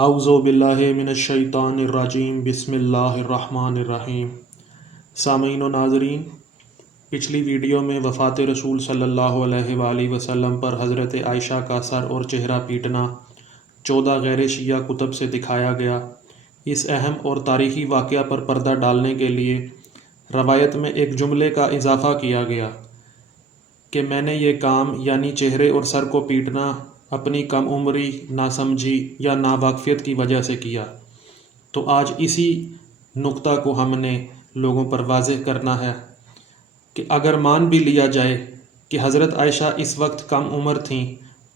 اعوذ باللہ من الشیطان الرجیم بسم اللہ الرحمن الرحیم۔ سامعین و ناظرین، پچھلی ویڈیو میں وفات رسول صلی اللہ علیہ وآلہ وسلم پر حضرت عائشہ کا سر اور چہرہ پیٹنا 14 غیر شیعہ کتب سے دکھایا گیا۔ اس اہم اور تاریخی واقعہ پر پردہ ڈالنے کے لیے روایت میں ایک جملے کا اضافہ کیا گیا کہ میں نے یہ کام یعنی چہرے اور سر کو پیٹنا اپنی کم عمری، ناسمجھی یا ناواقفیت کی وجہ سے کیا۔ تو آج اسی نقطہ کو ہم نے لوگوں پر واضح کرنا ہے کہ اگر مان بھی لیا جائے کہ حضرت عائشہ اس وقت کم عمر تھیں،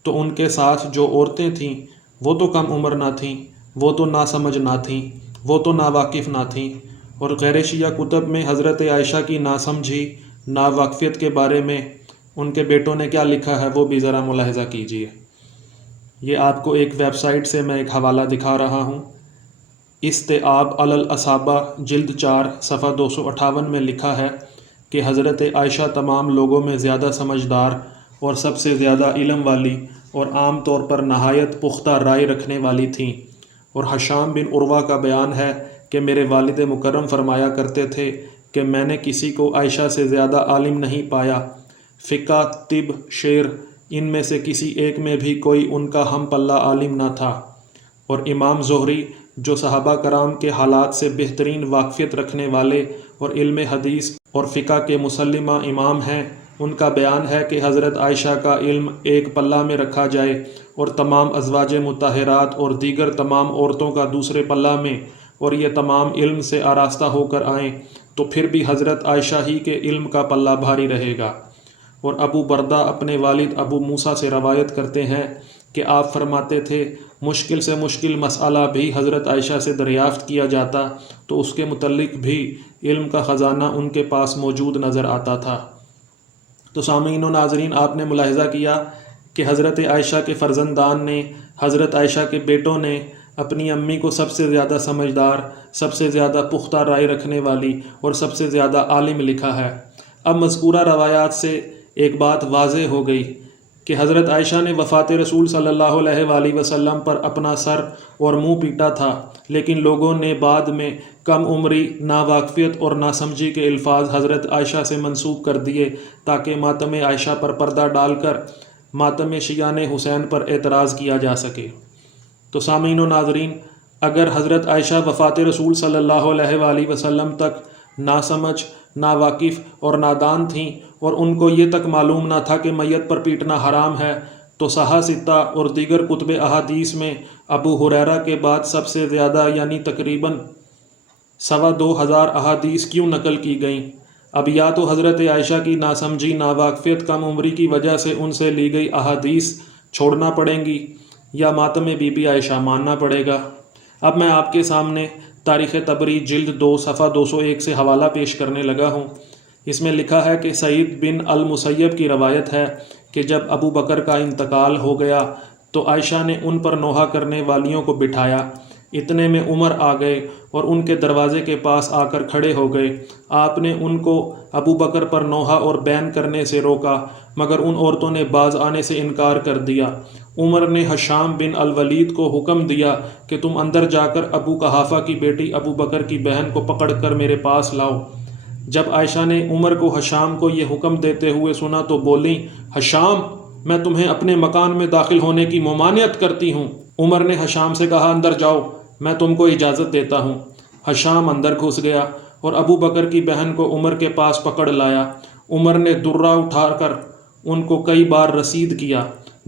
تو ان کے ساتھ جو عورتیں تھیں وہ تو کم عمر نہ تھیں، وہ تو ناسمجھ نہ تھیں، وہ تو ناواقف نہ تھیں، اور غیر شیعہ کتب میں حضرت عائشہ کی ناسمجھی، ناواقفیت کے بارے میں ان کے بیٹوں نے کیا لکھا ہے وہ بھی ذرا ملاحظہ کیجیے۔ یہ آپ کو ایک ویب سائٹ سے میں ایک حوالہ دکھا رہا ہوں۔ استیعاب علی الاصابہ جلد 4 صفحہ 258 میں لکھا ہے کہ حضرت عائشہ تمام لوگوں میں زیادہ سمجھدار اور سب سے زیادہ علم والی اور عام طور پر نہایت پختہ رائے رکھنے والی تھیں، اور حشام بن عروہ کا بیان ہے کہ میرے والد مکرم فرمایا کرتے تھے کہ میں نے کسی کو عائشہ سے زیادہ عالم نہیں پایا۔ فقہ، طب، شعر، ان میں سے کسی ایک میں بھی کوئی ان کا ہم پلہ عالم نہ تھا۔ اور امام زہری جو صحابہ کرام کے حالات سے بہترین واقفیت رکھنے والے اور علم حدیث اور فقہ کے مسلمہ امام ہیں، ان کا بیان ہے کہ حضرت عائشہ کا علم ایک پلہ میں رکھا جائے اور تمام ازواج مطہرات اور دیگر تمام عورتوں کا دوسرے پلہ میں، اور یہ تمام علم سے آراستہ ہو کر آئیں تو پھر بھی حضرت عائشہ ہی کے علم کا پلہ بھاری رہے گا۔ اور ابو بردہ اپنے والد ابو موسیٰ سے روایت کرتے ہیں کہ آپ فرماتے تھے مشکل سے مشکل مسئلہ بھی حضرت عائشہ سے دریافت کیا جاتا تو اس کے متعلق بھی علم کا خزانہ ان کے پاس موجود نظر آتا تھا۔ تو سامعین و ناظرین، آپ نے ملاحظہ کیا کہ حضرت عائشہ کے فرزندان نے، حضرت عائشہ کے بیٹوں نے اپنی امی کو سب سے زیادہ سمجھدار، سب سے زیادہ پختہ رائے رکھنے والی اور سب سے زیادہ عالم لکھا ہے۔ اب مذکورہ روایات سے ایک بات واضح ہو گئی کہ حضرت عائشہ نے وفات رسول صلی اللہ علیہ وآلہ وسلم پر اپنا سر اور منہ پیٹا تھا، لیکن لوگوں نے بعد میں کم عمری، ناواقفیت اور ناسمجھی کے الفاظ حضرت عائشہ سے منسوب کر دیے تاکہ ماتم عائشہ پر پردہ ڈال کر ماتم شیعان حسین پر اعتراض کیا جا سکے۔ تو سامعین و ناظرین، اگر حضرت عائشہ وفات رسول صلی اللہ علیہ وآلہ وسلم تک ناسمجھ، ناواقف اور نادان تھیں اور ان کو یہ تک معلوم نہ تھا کہ میت پر پیٹنا حرام ہے، تو صحاح ستہ اور دیگر کتب احادیث میں ابو ہریرہ کے بعد سب سے زیادہ یعنی تقریباً 2,2500 احادیث کیوں نقل کی گئیں؟ اب یا تو حضرت عائشہ کی ناسمجھی، ناواقفیت، کم عمری کی وجہ سے ان سے لی گئی احادیث چھوڑنا پڑیں گی، یا ماتم بی بی عائشہ ماننا پڑے گا۔ اب میں آپ کے سامنے تاریخ طبری جلد 2 صفحہ 201 سے حوالہ پیش کرنے لگا ہوں۔ اس میں لکھا ہے کہ سعید بن المسیب کی روایت ہے کہ جب ابو بکر کا انتقال ہو گیا تو عائشہ نے ان پر نوحہ کرنے والیوں کو بٹھایا۔ اتنے میں عمر آ گئے اور ان کے دروازے کے پاس آ کر کھڑے ہو گئے۔ آپ نے ان کو ابو بکر پر نوحہ اور بین کرنے سے روکا، مگر ان عورتوں نے باز آنے سے انکار کر دیا۔ عمر نے حشام بن الولید کو حکم دیا کہ تم اندر جا کر ابو قحافہ کی بیٹی ابو بکر کی بہن کو پکڑ کر میرے پاس لاؤ۔ جب عائشہ نے عمر کو حشام کو یہ حکم دیتے ہوئے سنا تو بولیں، حشام، میں تمہیں اپنے مکان میں داخل ہونے کی ممانعت کرتی ہوں۔ عمر نے حشام سے کہا، اندر جاؤ، میں تم کو اجازت دیتا ہوں۔ حشام اندر گھس گیا اور ابو بکر کی بہن کو عمر کے پاس پکڑ لایا۔ عمر نے درہ اٹھا کر ان کو کئی بار رسید کیا۔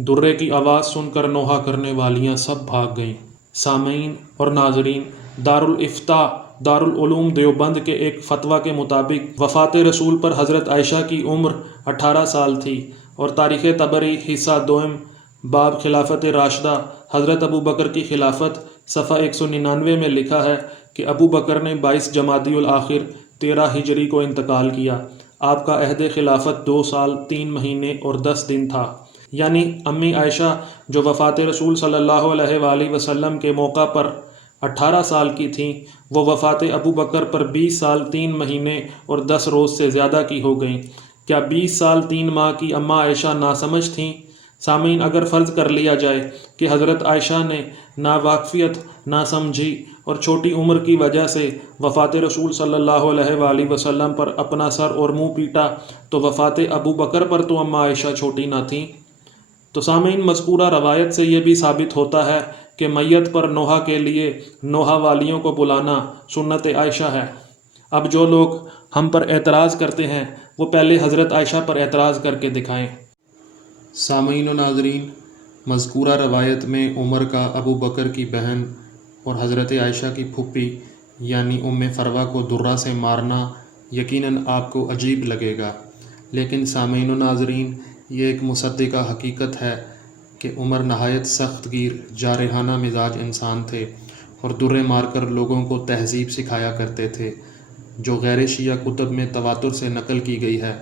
درے کی آواز سن کر نوحہ کرنے والیاں سب بھاگ گئیں۔ سامعین اور ناظرین، دارالافتاء دارالعلوم دیوبند کے ایک فتویٰ کے مطابق وفات رسول پر حضرت عائشہ کی عمر 18 سال تھی، اور تاریخ طبری حصہ 2 باب خلافت راشدہ حضرت ابو بکر کی خلافت صفحہ 199 میں لکھا ہے کہ ابو بکر نے 22 جمادی الاخر 13 ہجری کو انتقال کیا۔ آپ کا عہد خلافت 2 سال 3 مہینے اور 10 دن تھا، یعنی امی عائشہ جو وفات رسول صلی اللہ علیہ وآلہ وسلم کے موقع پر 18 سال کی تھیں، وہ وفات ابو بکر پر 20 سال 3 مہینے اور 10 روز سے زیادہ کی ہو گئیں۔ کیا 20 سال 3 ماہ کی اماں عائشہ ناسمجھ تھیں؟ سامعین، اگر فرض کر لیا جائے کہ حضرت عائشہ نے ناواقفیت، ناسمجھی اور چھوٹی عمر کی وجہ سے وفات رسول صلی اللہ علیہ وآلہ وسلم پر اپنا سر اور منہ پیٹا، تو وفات ابو بکر پر تو اماں عائشہ چھوٹی نہ تھیں۔ تو سامعین، مذکورہ روایت سے یہ بھی ثابت ہوتا ہے کہ میت پر نوحہ کے لیے نوحہ والیوں کو بلانا سنت عائشہ ہے۔ اب جو لوگ ہم پر اعتراض کرتے ہیں وہ پہلے حضرت عائشہ پر اعتراض کر کے دکھائیں۔ سامعین و ناظرین، مذکورہ روایت میں عمر کا ابو بکر کی بہن اور حضرت عائشہ کی پھوپھی یعنی ام-e-Farwa کو درہ سے مارنا یقیناً آپ کو عجیب لگے گا، لیکن سامعین و ناظرین، یہ ایک مصدقہ حقیقت ہے کہ عمر نہایت سخت گیر، جارحانہ مزاج انسان تھے اور درے مار کر لوگوں کو تہذیب سکھایا کرتے تھے، جو غیر شیعہ کتب میں تواتر سے نقل کی گئی ہے۔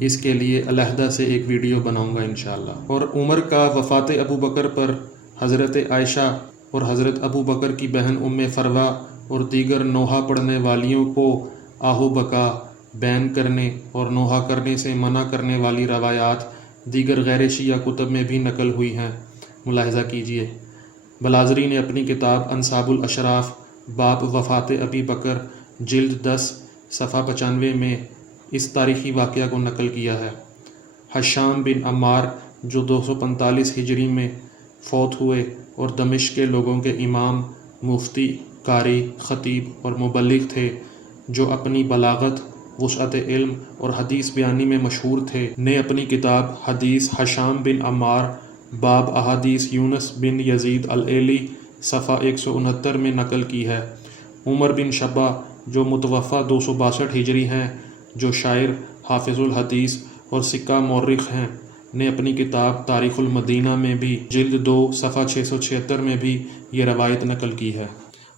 اس کے لیے علیحدہ سے ایک ویڈیو بناؤں گا انشاءاللہ۔ اور عمر کا وفات ابو بکر پر حضرت عائشہ اور حضرت ابو بکر کی بہن ام-e-Farwa اور دیگر نوحہ پڑھنے والیوں کو آہو بکا، بین کرنے اور نوحہ کرنے سے منع کرنے والی روایات دیگر غیر شیعہ کتب میں بھی نقل ہوئی ہیں، ملاحظہ کیجیے۔ بلازری نے اپنی کتاب انساب الاشراف باب وفات ابی بکر جلد 10 صفحہ 95 میں اس تاریخی واقعہ کو نقل کیا ہے۔ حشام بن عمار جو 245 ہجری میں فوت ہوئے اور دمشق کے لوگوں کے امام، مفتی، قاری، خطیب اور مبلغ تھے، جو اپنی بلاغت، وسعت علم اور حدیث بیانی میں مشہور تھے، نے اپنی کتاب حدیث حشام بن عمار باب احادیث یونس بن یزید الایلی صفحہ 169 میں نقل کی ہے۔ عمر بن شبہ جو متوفی 262 ہجری ہیں، جو شاعر، حافظ الحدیث اور سکہ مورخ ہیں، نے اپنی کتاب تاریخ المدینہ میں بھی جلد 2 صفحہ 676 میں بھی یہ روایت نقل کی ہے۔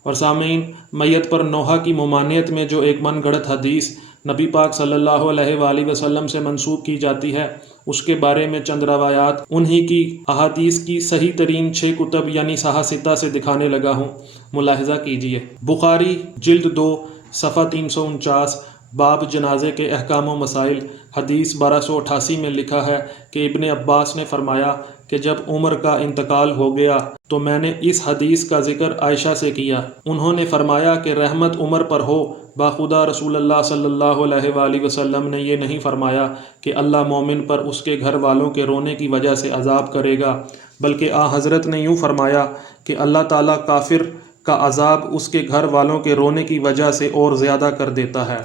اور سامعین، میت پر نوحہ کی ممانعت میں جو ایک من گھڑت حدیث نبی پاک صلی اللہ علیہ وآلہ وسلم سے منسوب کی جاتی ہے، اس کے بارے میں چند روایات انہی کی احادیث کی صحیح ترین 6 کتب یعنی صحاح ستہ سے دکھانے لگا ہوں، ملاحظہ کیجیے۔ بخاری جلد 2 صفحہ 349 باب جنازے کے احکام و مسائل، حدیث 1288 میں لکھا ہے کہ ابن عباس نے فرمایا کہ جب عمر کا انتقال ہو گیا تو میں نے اس حدیث کا ذکر عائشہ سے کیا۔ انہوں نے فرمایا کہ رحمت عمر پر ہو، باخدا رسول اللہ صلی اللہ علیہ وآلہ وسلم نے یہ نہیں فرمایا کہ اللہ مومن پر اس کے گھر والوں کے رونے کی وجہ سے عذاب کرے گا، بلکہ حضرت نے یوں فرمایا کہ اللہ تعالیٰ کافر کا عذاب اس کے گھر والوں کے رونے کی وجہ سے اور زیادہ کر دیتا ہے۔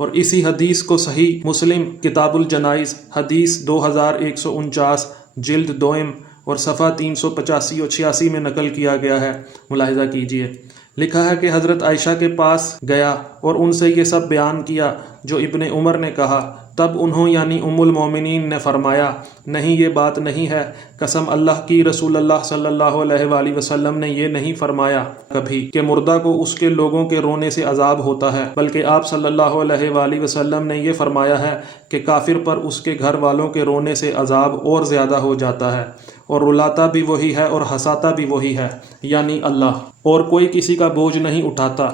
اور اسی حدیث کو صحیح مسلم کتاب الجنائز حدیث 2149 جلد 2 اور صفحہ 385 اور 86 میں نقل کیا گیا ہے، ملاحظہ کیجیے۔ لکھا ہے کہ حضرت عائشہ کے پاس گیا اور ان سے یہ سب بیان کیا جو ابن عمر نے کہا، تب انہوں یعنی ام المومنین نے فرمایا، نہیں یہ بات نہیں ہے، قسم اللہ کی رسول اللہ صلی اللہ علیہ وآلہ وسلم نے یہ نہیں فرمایا کبھی کہ مردہ کو اس کے لوگوں کے رونے سے عذاب ہوتا ہے، بلکہ آپ صلی اللہ علیہ وآلہ وسلم نے یہ فرمایا ہے کہ کافر پر اس کے گھر والوں کے رونے سے عذاب اور زیادہ ہو جاتا ہے، اور رلاتا بھی وہی ہے اور ہنساتا بھی وہی ہے یعنی اللہ، اور کوئی کسی کا بوجھ نہیں اٹھاتا۔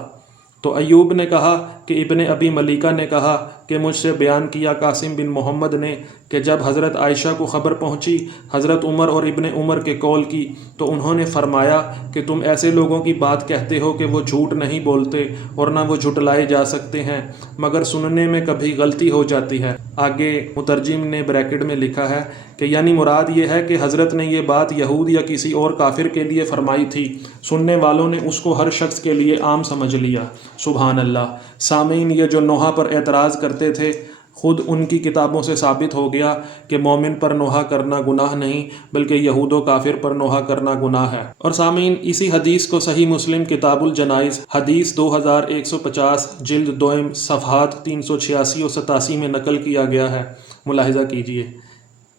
تو ایوب نے کہا کہ ابن ابی ملیکہ نے کہا کہ مجھ سے بیان کیا قاسم بن محمد نے کہ جب حضرت عائشہ کو خبر پہنچی حضرت عمر اور ابن عمر کے قول کی، تو انہوں نے فرمایا کہ تم ایسے لوگوں کی بات کہتے ہو کہ وہ جھوٹ نہیں بولتے اور نہ وہ جھٹلائے جا سکتے ہیں، مگر سننے میں کبھی غلطی ہو جاتی ہے۔ آگے مترجم نے بریکٹ میں لکھا ہے کہ یعنی مراد یہ ہے کہ حضرت نے یہ بات یہود یا کسی اور کافر کے لیے فرمائی تھی، سننے والوں نے اس کو ہر شخص کے لیے عام سمجھ لیا۔ سبحان اللہ۔ سامعین، یہ جو نوحہ پر اعتراض کرتے تھے، خود ان کی کتابوں سے ثابت ہو گیا کہ مومن پر نوحہ کرنا گناہ نہیں بلکہ یہود و کافر پر نوحہ کرنا گناہ ہے۔ اور سامعین، اسی حدیث کو صحیح مسلم کتاب الجنائز حدیث 2150 جلد 2 صفحات 386 اور 87 میں نقل کیا گیا ہے، ملاحظہ کیجیے۔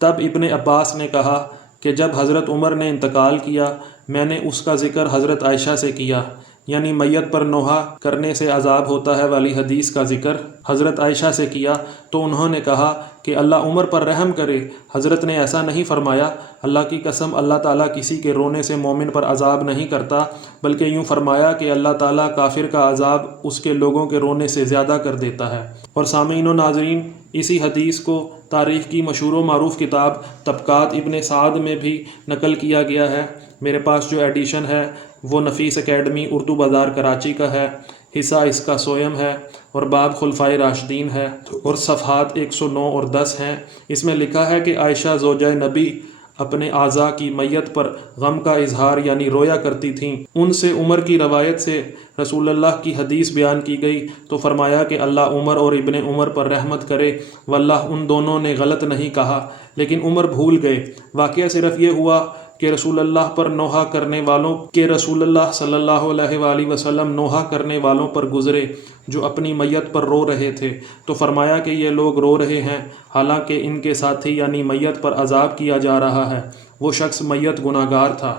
تب ابن عباس نے کہا کہ جب حضرت عمر نے انتقال کیا میں نے اس کا ذکر حضرت عائشہ سے کیا، یعنی میت پر نوحہ کرنے سے عذاب ہوتا ہے والی حدیث کا ذکر حضرت عائشہ سے کیا تو انہوں نے کہا کہ اللہ عمر پر رحم کرے، حضرت نے ایسا نہیں فرمایا، اللہ کی قسم اللہ تعالیٰ کسی کے رونے سے مومن پر عذاب نہیں کرتا، بلکہ یوں فرمایا کہ اللہ تعالیٰ کافر کا عذاب اس کے لوگوں کے رونے سے زیادہ کر دیتا ہے۔ اور سامعین و ناظرین، اسی حدیث کو تاریخ کی مشہور و معروف کتاب طبقات ابن سعد میں بھی نقل کیا گیا ہے۔ میرے پاس جو ایڈیشن ہے وہ نفیس اکیڈمی اردو بازار کراچی کا ہے، حصہ اس کا سویم ہے اور باب خلفائے راشدین ہے اور صفحات 109 اور 10 ہیں۔ اس میں لکھا ہے کہ عائشہ زوجہ نبی اپنے اعضاء کی میت پر غم کا اظہار یعنی رویا کرتی تھیں۔ ان سے عمر کی روایت سے رسول اللہ کی حدیث بیان کی گئی تو فرمایا کہ اللہ عمر اور ابن عمر پر رحمت کرے، واللہ ان دونوں نے غلط نہیں کہا، لیکن عمر بھول گئے۔ واقعہ صرف یہ ہوا کہ رسول اللہ پر نوحہ کرنے والوں کے رسول اللہ صلی اللہ علیہ وآلہ وسلم نوحہ کرنے والوں پر گزرے جو اپنی میت پر رو رہے تھے، تو فرمایا کہ یہ لوگ رو رہے ہیں حالانکہ ان کے ساتھی یعنی میت پر عذاب کیا جا رہا ہے، وہ شخص میت گناہگار تھا۔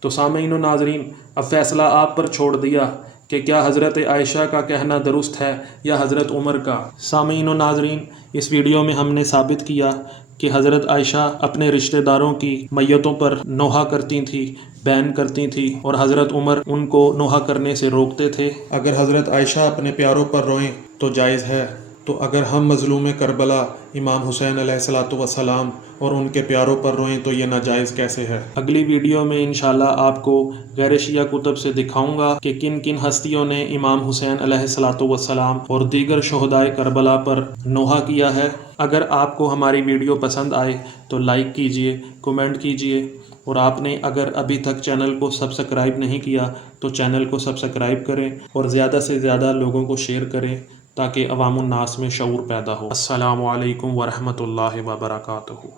تو سامعین و ناظرین، اب فیصلہ آپ پر چھوڑ دیا کہ کیا حضرت عائشہ کا کہنا درست ہے یا حضرت عمر کا۔ سامعین و ناظرین، اس ویڈیو میں ہم نے ثابت کیا کہ حضرت عائشہ اپنے رشتہ داروں کی میتوں پر نوحہ کرتی تھیں، بین کرتی تھیں، اور حضرت عمر ان کو نوحہ کرنے سے روکتے تھے۔ اگر حضرت عائشہ اپنے پیاروں پر روئیں تو جائز ہے، تو اگر ہم مظلوم کربلا امام حسین علیہ السلام اور ان کے پیاروں پر روئیں تو یہ ناجائز کیسے ہے؟ اگلی ویڈیو میں انشاءاللہ آپ کو غیر شیعہ کتب سے دکھاؤں گا کہ کن کن ہستیوں نے امام حسین علیہ السلام اور دیگر شہدائے کربلا پر نوحہ کیا ہے۔ اگر آپ کو ہماری ویڈیو پسند آئے تو لائک کیجئے، کمنٹ کیجئے، اور آپ نے اگر ابھی تک چینل کو سبسکرائب نہیں کیا تو چینل کو سبسکرائب کریں اور زیادہ سے زیادہ لوگوں کو شیئر کریں تاکہ عوام الناس میں شعور پیدا ہو۔ السلام علیکم ورحمۃ اللہ وبرکاتہ۔